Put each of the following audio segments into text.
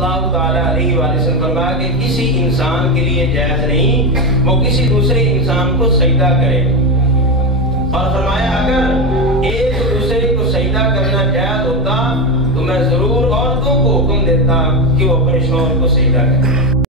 اللہ تعالیٰ علیہ وآلہ وسلم فرمایا کہ کسی انسان کے لیے جائز نہیں وہ کسی دوسرے انسان کو سجدہ کرے، اور فرمایا اگر ایک دوسرے کو سجدہ کرنا جائز ہوتا تو میں ضرور عورتوں کو حکم دیتا کہ وہ اپنے شوہر کو سجدہ کریں۔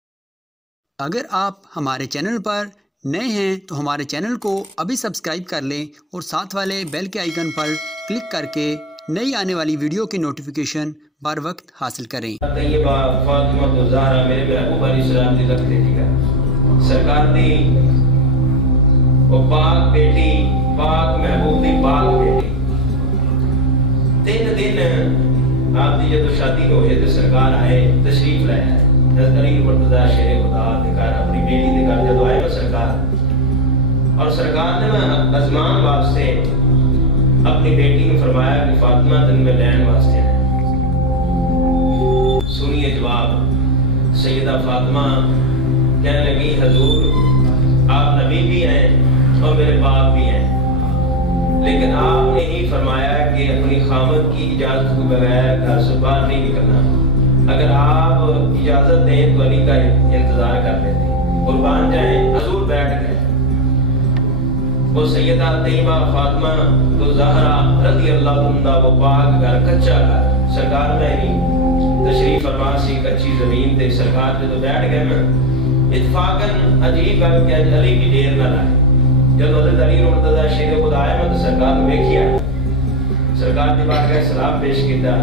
اگر آپ ہمارے چینل پر نئے ہیں تو ہمارے چینل کو ابھی سبسکرائب کر لیں اور ساتھ والے بیل کے آئیکن پر کلک کر کے نئی آنے والی ویڈیو کی نوٹیفیکیشن بر وقت حاصل کریں۔ طیبہ فاطمہ الزہرا میرے محبوب علیہ السلام دی رکھ دیتی گا سرکار دی وہ پاک بیٹی، پاک محبوب دی پاک بیٹی، 3 دن آپ دی جدو شادی ہوئے تو سرکار آئے تشریف لائے ہیں حضرت علی مرتضیٰ شیر خدا دکھار اپنی بیٹی دکھار جدو آئے وہ سرکار، اور سرکار نے میں ازمان واسطے اپنی بیٹی نے فرمایا کہ فاطمہ دن میں لین واسطے ہیں۔ سنیے جواب، سیدہ فاطمہ کہنے لگی حضور آپ نبی بھی ہیں اور میرے باپ بھی ہیں، لیکن آپ نے ہی فرمایا کہ اپنی خامد کی اجازت کو بغیر گھر سے باہر نہیں نکلنا، اگر آپ اجازت دیں تو علی کا انتظار کر لیتے، قربان جائیں۔ حضور بیٹھ گئے، وہ سیدہ طیبہ فاطمہ تو زہرا رضی اللہ عنہ وہ پاک گھر کچا گھر سرکار میں ہی تشریف فرما سی کچی زمین تے سرکار جو بیٹھ گئے میں اتفاقاً عجیب ہے کہ علی کی دیر نہ لائے، جب حضرت علی مرتضیٰ شیر خدا آئے میں تو سرکار نے دیکھیا سرکار دی بات کا سلام پیش کیتا،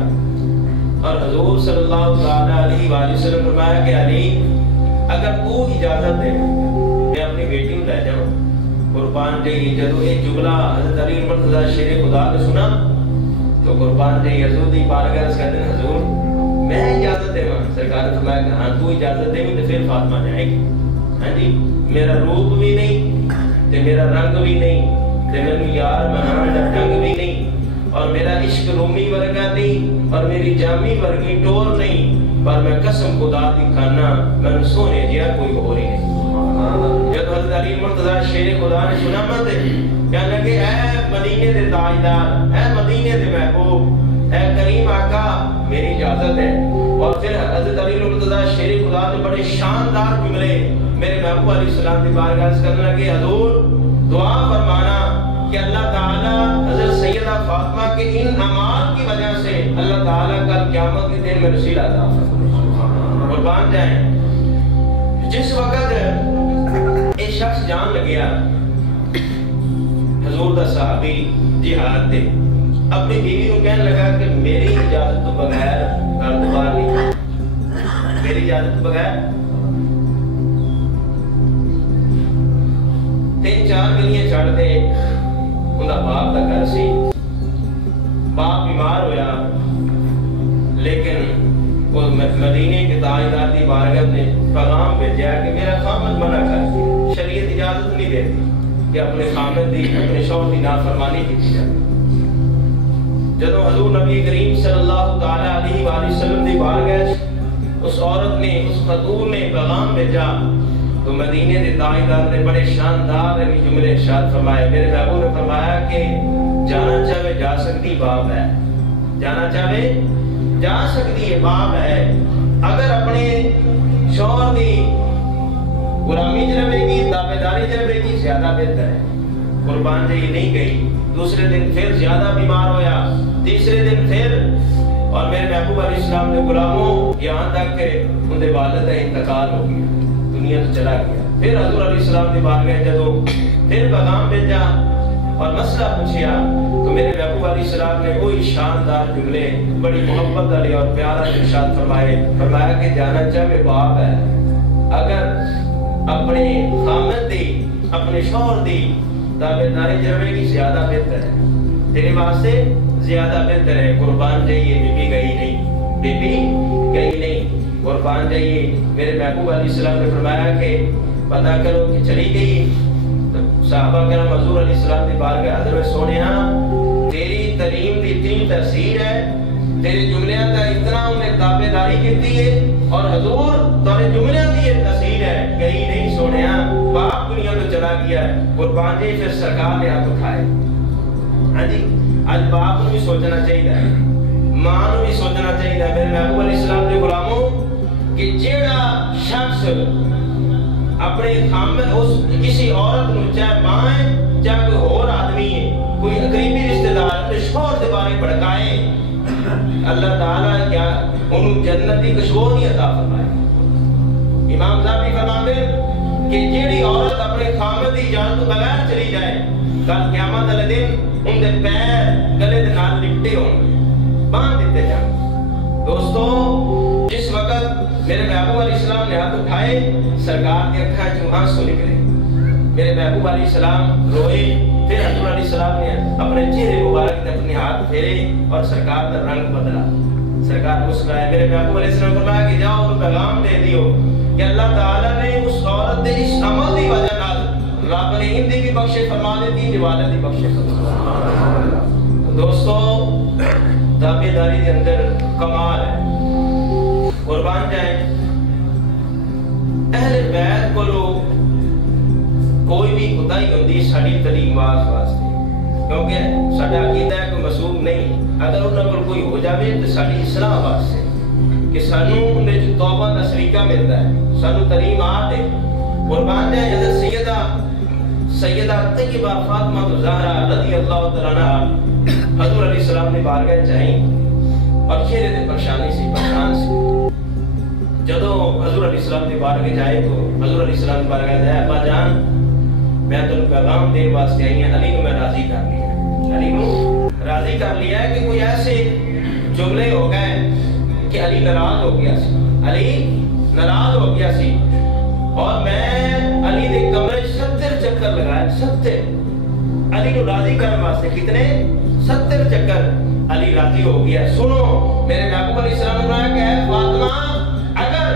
اور حضور صلی اللہ علیہ وآلہ وسلم فرمایا کہ علی اگر تو اجازت دے میں اپنی بیٹی کو لے جاؤں، قربان جائیے۔ جدو یہ جملہ حضرت علی مرتضیٰ شیر خدا نے سنا تو قربان جائیے حضور دی بارگاہ سے کہتے ہیں حضور میں اجازت دے ماں، سرکار نے فرمایا کہ ہاں تو اجازت دے تو پھر فاطمہ جائے گی، ہاں جی میرا روپ بھی نہیں تے میرا رنگ بھی نہیں تے میرا یار منان دا ڈنگ بھی نہیں اور میرا عشق رومی ورگا نہیں اور میری جامی ورگی ٹور نہیں، پر میں قسم خدا دی کھانا میں سونے جیا کوئی ہو رہی نہیں۔ جب حضرت علی مرتضیٰ شیر خدا نے سنا مت کہنے لگے اے مدینے دے تاجدار، اے مدینے دے محبوب، اے کریم آقا میری اجازت ہے۔ اور پھر حضرت علی مرتضیٰ شیر خدا نے بڑے شاندار جملے میرے محبوب علیہ السلام کی بارگاہ سے کرنے لگے، حضور دعا فرمانا کہ اللہ تعالیٰ حضرت سیدہ فاطمہ کے ان اعمال کی وجہ سے اللہ تعالیٰ کل قیامت کے دن میں رسیلہ عطا فرمائے۔ قربان جائیں، جس وقت ایک شخص جان لگیا حضور دا صحابی جہاد دے اپنی بیوی کو کہنے لگا کہ میری اجازت تو بغیر گھر تو باہر نہیں، میری اجازت تو بغیر 3-4 گلیاں چڑھ دے انہاں باپ دا گھر سی، باپ بیمار ہویا لیکن وہ مدینے کے تاجدار دی بارگاہ نے پیغام بھیجا کہ میرا خامد منع کر دیا، شریعت اجازت نہیں دیتی کہ اپنے خامد دی اپنے شوہر دی نافرمانی کی جائے۔ جب حضور نبی کریم صلی اللہ علیہ وآلہ وسلم دی بارگاہ اس عورت نے اس خاتون نے پیغام بھیجا تو مدینے کے تاجدار نے بڑے شاندار جملے ارشاد فرمائے۔ میرے محبوب نے فرمایا کہ جانا چاہے جا سکتی باپ ہے، جانا چاہے جا سکتی ہے باپ ہے، اگر اپنے شوہر دی غلامی چلے گی تابعداری چلے گی زیادہ بہتر ہے۔ قربان جائیے نہیں گئی، دوسرے دن پھر زیادہ بیمار ہویا، تیسرے دن پھر، اور میرے محبوب علیہ السلام نے غلاموں یہاں تک کہ ان کے والد کا انتقال ہو گیا، دنیا سے چلا گیا۔ پھر حضور علیہ السلام کی بارگاہ جدو پھر پیغام بھیجا اور مسئلہ پوچھیا تو میرے محبوب علیہ السلام نے وہی شاندار جملے بڑی محبت علی اور پیارا ارشاد فرمایا کہ جانا چاہے باپ ہے، اگر اپنے خامد دی اپنے شوہر دی تابعداری جرمے کی زیادہ بہتر ہے، تیرے واسطے زیادہ بہتر ہے۔ قربان جائیے بی گئی نہیں، بی گئی نہیں، قربان جائیے۔ میرے محبوب علیہ السلام نے فرمایا کہ پتہ کرو کہ چلی گئی، صحابہ کرام حضور علیہ السلام کی بارگاہ حضور سونیا تیری تریم دی اتنی تاثیر ہے، تیرے جملیاں کا اتنا انہیں تابعداری کیتی ہے، اور حضور تارے جملیاں دی یہ تاثیر ہے، کہیں نہیں سونیا باپ دنیا تو چلا گیا ہے۔ قربان جی پھر سرکار نے ہاتھ اٹھائے، ہاں جی آج باپ نے بھی سوچنا چاہیے، ماں نے بھی سوچنا چاہیے۔ میرے محبوب علیہ السلام کے غلاموں نسل اپنے خامد اس کسی عورت کو چاہے ماں ہے چاہے کوئی اور آدمی ہے کوئی قریبی رشتہ دار اپنے شوہر کے بارے بھڑکائے اللہ تعالیٰ کیا انہوں جنتی کشور نہیں عطا فرمائے. امام ذہبی فرماتے کہ جیڑی عورت اپنے خامد کی اجازت بغیر چلی جائے کل قیامت والے دن ان کے پیر گلے دے نال لپٹے ہوں باندھ دیتے جائیں. دوستو جس وقت میرے محبوب علیہ السلام نے ہاتھ اٹھائے سرکار کے اکھاں چوں آنسو نکلے. میرے محبوب علیہ السلام روئے پھر حضور علیہ السلام نے اپنے چہرے مبارک نے اپنے ہاتھ پھیرے اور سرکار کا رنگ بدلا. سرکار مسکرائے. میرے محبوب علیہ السلام نے فرمایا کہ جاؤ تو پیغام دے دیو کہ اللہ تعالیٰ نے اس عورت دے اس عمل دی وجہ نال رب نے ہندی بھی بخشے فرما دیتی دیوالت بھی بخشے فرما. دوستو تابعداری کے اندر کمال ہے. قربان جائیں اہل بیت کو لوگ کوئی بھی خدائی ہوندی ساڑی تعلیم واسطے کیونکہ ساڑا عقیدہ ہے کوئی معصوم نہیں. اگر انہوں کو کوئی ہو جاوے تو ساڑی اصلاح واسطے کہ سانو انہیں جو توبہ کا سلیقہ ملتا ہے سانو تعلیمات ہے. قربان جائیں حضرت سیدہ طیبہ فاطمہ زہرا رضی اللہ تعالیٰ عنہ حضور علیہ السلام نے بارگاہ چاہیں اور چہرے دے پریشانی سی پریشان سی. جدو حضور علیہ السلام نے بارگاہ جائے تو حضور علیہ السلام نے بارگاہ جائے ابا جان میں تو پیغام دے واسطے آئی ہیں علی کو میں راضی کر لیا. علی کو راضی کر لیا ہے کہ کوئی ایسے جملے ہو گئے کہ علی ناراض ہو گیا سی. علی ناراض ہو گیا سی اور میں علی دے کمرے 70 چکر لگائے. 70 علی کو راضی کرنے واسطے کتنے 70 چکر. علی راضی ہو گیا. سنو میرے محبوب علیہ السلام نے کہا کہ اے فاطمہ اگر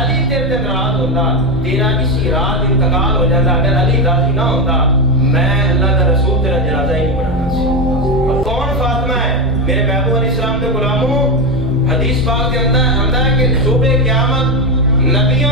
علی تیرے تے ناراض ہوتا تیرا کسی رات انتقال ہو جاتا اگر علی راضی نہ ہوتا میں اللہ کا رسول تیرا جنازہ ہی نہیں پڑھانا سی. اور کون فاطمہ ہے؟ میرے محبوب علیہ السلام کے غلاموں حدیث پاک کے اندر آتا ہے کہ صبح قیامت نبیوں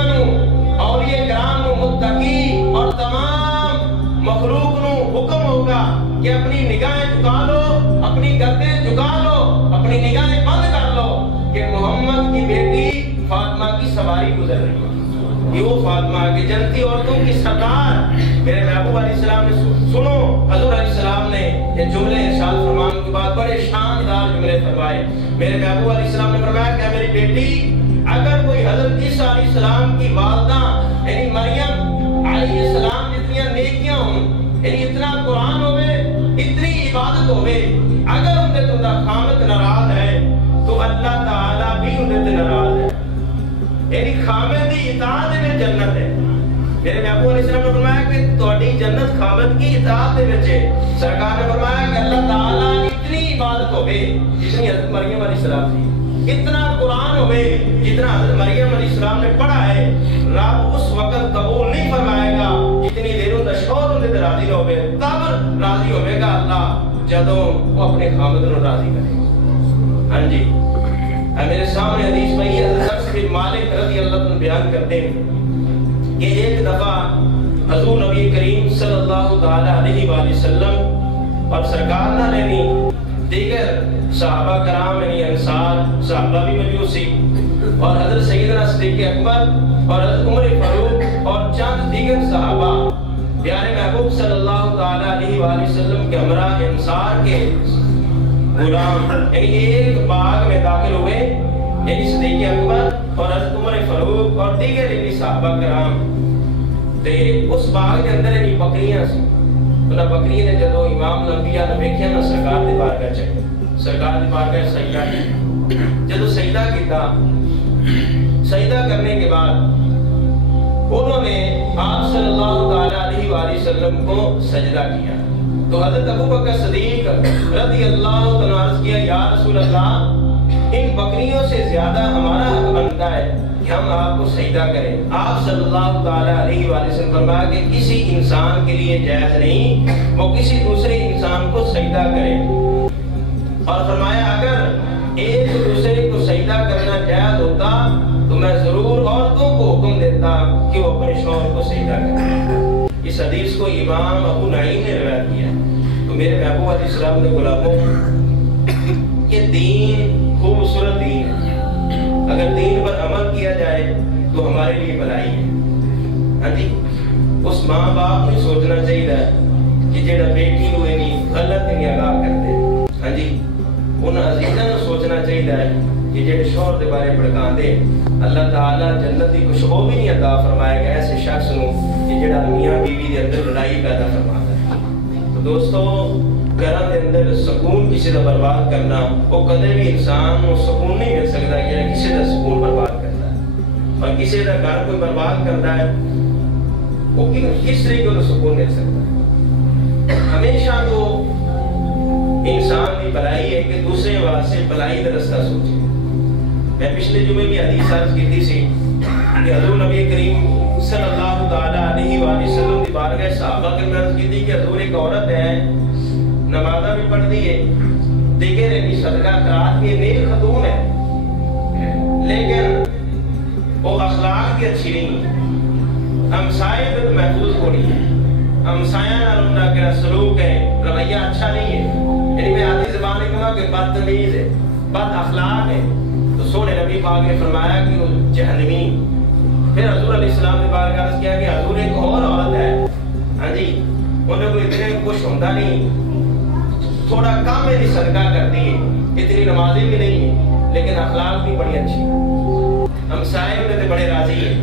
اولیاء کرام متقی اور تمام مخلوق نو حکم ہوگا کہ اپنی نگاہیں جھکا لو اپنی گردیں جھکا لو اپنی نگاہیں بند کر لو کہ محمد کی بیٹی فاطمہ کی سواری گزر رہی ہے. یہ وہ فاطمہ کی جنتی عورتوں کی سردار. میرے محبوب علیہ السلام نے سنو حضور علیہ السلام نے یہ جملے ارشاد فرمان کے بعد بڑے شاندار جملے فرمائے. میرے محبوب علیہ السلام نے فرمایا کہ میری بیٹی اگر کوئی حضرت عیسیٰ علیہ السلام کی والدہ یعنی مریم علیہ السلام جتنی نیکیاں ہوں یعنی اتنا قرآن ہوئے اتنی عبادت ہوئے اگر ان کے تمہارا خامد ناراض ہے تو اللہ تعالیٰ بھی انہیں سے ناراض ہے. یعنی خامد کی اطاعت میں جنت ہے. میرے محبوب علیہ السلام نے فرمایا کہ تہاڈی جنت خامد کی اطاعت میں ہے. سرکار نے فرمایا کہ اللہ تعالیٰ اتنی عبادت ہوئے جتنی حضرت مریم علیہ السلام تھی اتنا قرآن ہوئے جتنا حضرت مریم علیہ السلام نے پڑھا ہے رب اس وقت قبول نہیں فرمائے گا جتنی دیر ان شور ان سے راضی ہوئے. تب راضی ہوئے گا اللہ جدوں وہ اپنے خامد کو راضی کرے. ہاں جی میرے سامنے حدیث میں حضرت انس بن مالک رضی اللہ عنہ بیان کرتے ہیں کہ ایک دفعہ حضور نبی کریم صلی اللہ تعالی علیہ وآلہ وسلم اور سرکار نہ لینی دیگر صحابہ کرام یعنی انصار صحابہ بھی موجود تھی اور حضرت سیدنا صدیق اکبر اور حضرت عمر فاروق اور چند دیگر صحابہ پیارے محبوب صلی اللہ تعالی علیہ وآلہ وسلم کے ہمراہ انصار کے غلام یعنی ایک باغ میں داخل ہوئے یعنی صدیق اکبر اور حضرت عمر فاروق اور دیگر یعنی صحابہ کرام تے اس باغ کے اندر یعنی بکریاں سی. انہاں بکریاں نے جدو امام الانبیاء نے دیکھا نا سرکار دی بارگاہ چاہیے سرکار دی بارگاہ سجدہ کی. جدو سجدہ کیتا سجدہ کرنے کے بعد انہوں نے آپ صلی اللہ تعالی علیہ وآلہ وسلم کو سجدہ کیا تو حضرت ابو بکر صدیق رضی اللہ عنہ عرض کیا یا رسول اللہ ان بکریوں سے زیادہ ہمارا حق بنتا ہے کہ ہم آپ کو سجدہ کریں. آپ صلی اللہ تعالی علیہ وآلہ وسلم فرمایا کہ کسی انسان کے لیے جائز نہیں وہ کسی دوسرے انسان کو سجدہ کرے اور فرمایا اگر ایک دوسرے کو سجدہ کرنا جائز ہوتا تو میں ضرور عورتوں کو حکم دیتا کہ وہ اپنے شوہر کو سجدہ کریں. اس حدیث کو امام ابو نعیم نے روایت کیا ہے. تو میرے محبوب علیہ السلام نے غلاموں یہ دین خوبصورت دین ہے. اگر دین پر عمل کیا جائے تو ہمارے لیے بھلائی ہے. ہاں جی اس ماں باپ نے سوچنا چاہیے کہ جڑا بیٹی نو نہیں غلط نہیں آگاہ کرتے ہاں جی ان عزیزاں نو سوچنا چاہیے کہ جڑے شوہر دے بارے بھڑکاں دے اللہ تعالیٰ جنت کی خوشبو بھی نہیں عطا فرمائے گا ایسے شخص نو کہ جڑا میاں بیوی دے اندر لڑائی پیدا فرماتا ہے۔ تو دوستو گھراں دے اندر سکون کسی دا برباد کرنا وہ کدے بھی انسان نو سکون نہیں مل سکتا کہ کسی دا سکون برباد کرتا ہے اور کسی دا گھر کوئی برباد کرتا ہے وہ کس طریقے کو سکون مل سکتا ہے۔ ہمیشہ تو انسان کی بھلائی ہے کہ دوسرے واسطے بھلائی کا رستہ سوچے۔ میں پچھلے جمعے بھی حدیث عرض کی تھی کہ حضور نبی کریم صلی اللہ تعالیٰ علیہ وآلہ وسلم کی بارگاہ صحابہ کے عرض کی تھی کہ حضور ایک عورت ہے نمازہ بھی پڑھتی ہے دیکھے رہی صدقہ خیرات بھی نیک خاتون ہے لیکن وہ اخلاق کی اچھی نہیں ہے، ہمسائے پہ تو محفوظ کو نہیں ہے، ہمسایہ نال ان کا سلوک ہے رویہ اچھا نہیں ہے، یعنی میں آدھی زبان میں کہوں کہ بدتمیز ہے بد اخلاق ہے۔ تو سونے نبی پاک نے فرمایا کہ وہ جہنمی۔ پھر حضور علیہ السلام نے بارگاہ عرض کیا کہ حضور ایک اور عورت ہے ہاں جی انہیں کوئی اتنے کچھ ہوتا نہیں، تھوڑا کم میری صدقہ کرتی ہے، اتنی نمازی بھی نہیں ہے لیکن اخلاق بھی بڑی اچھی ہے، ہمسائے انہیں بڑے راضی ہے،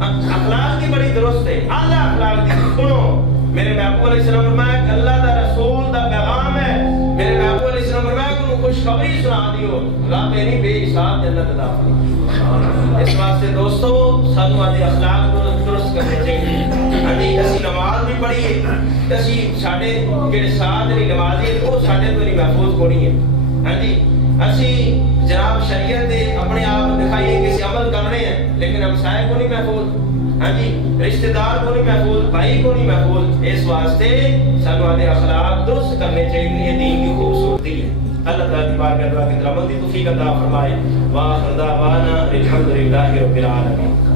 اخلاق کی بڑی درست ہے، اعلیٰ اخلاق دی۔ سنو میرے محبوب علیہ السلام فرمایا کہ اللہ دا رسول دا پیغام ہے، میرے محبوب علیہ السلام فرمایا کہ انہوں خوشخبری سنا دیو رب یعنی بے حساب جنت عطا فرمائے۔ اس واسطے دوستو سانو آدھے اخلاق کو درست کرنے چاہیے۔ ہاں جی اسی نماز بھی پڑھیے اسی ساڈے جڑے ساتھ نہیں نمازی وہ ساڈے تو نہیں محفوظ کو نہیں ہے۔ ہاں جی اسی جناب شریعت دے اپنے آپ دکھائیے کہ اسی عمل کر رہے ہیں لیکن ہمسائے کو نہیں محفوظ، ہاں جی رشتہ دار کو نہیں محفوظ، بھائی کو نہیں محفوظ۔ اس واسطے سانو آدھے اخلاق درست کرنے چاہیے، یہ دین کی خوبصورتی ہے۔ اللہ تعالیٰ کی بارگاہ دعا کہ عمل کی توفیق عطا فرمائے۔ وآخر دعوانا الحمدللہ رب العالمین۔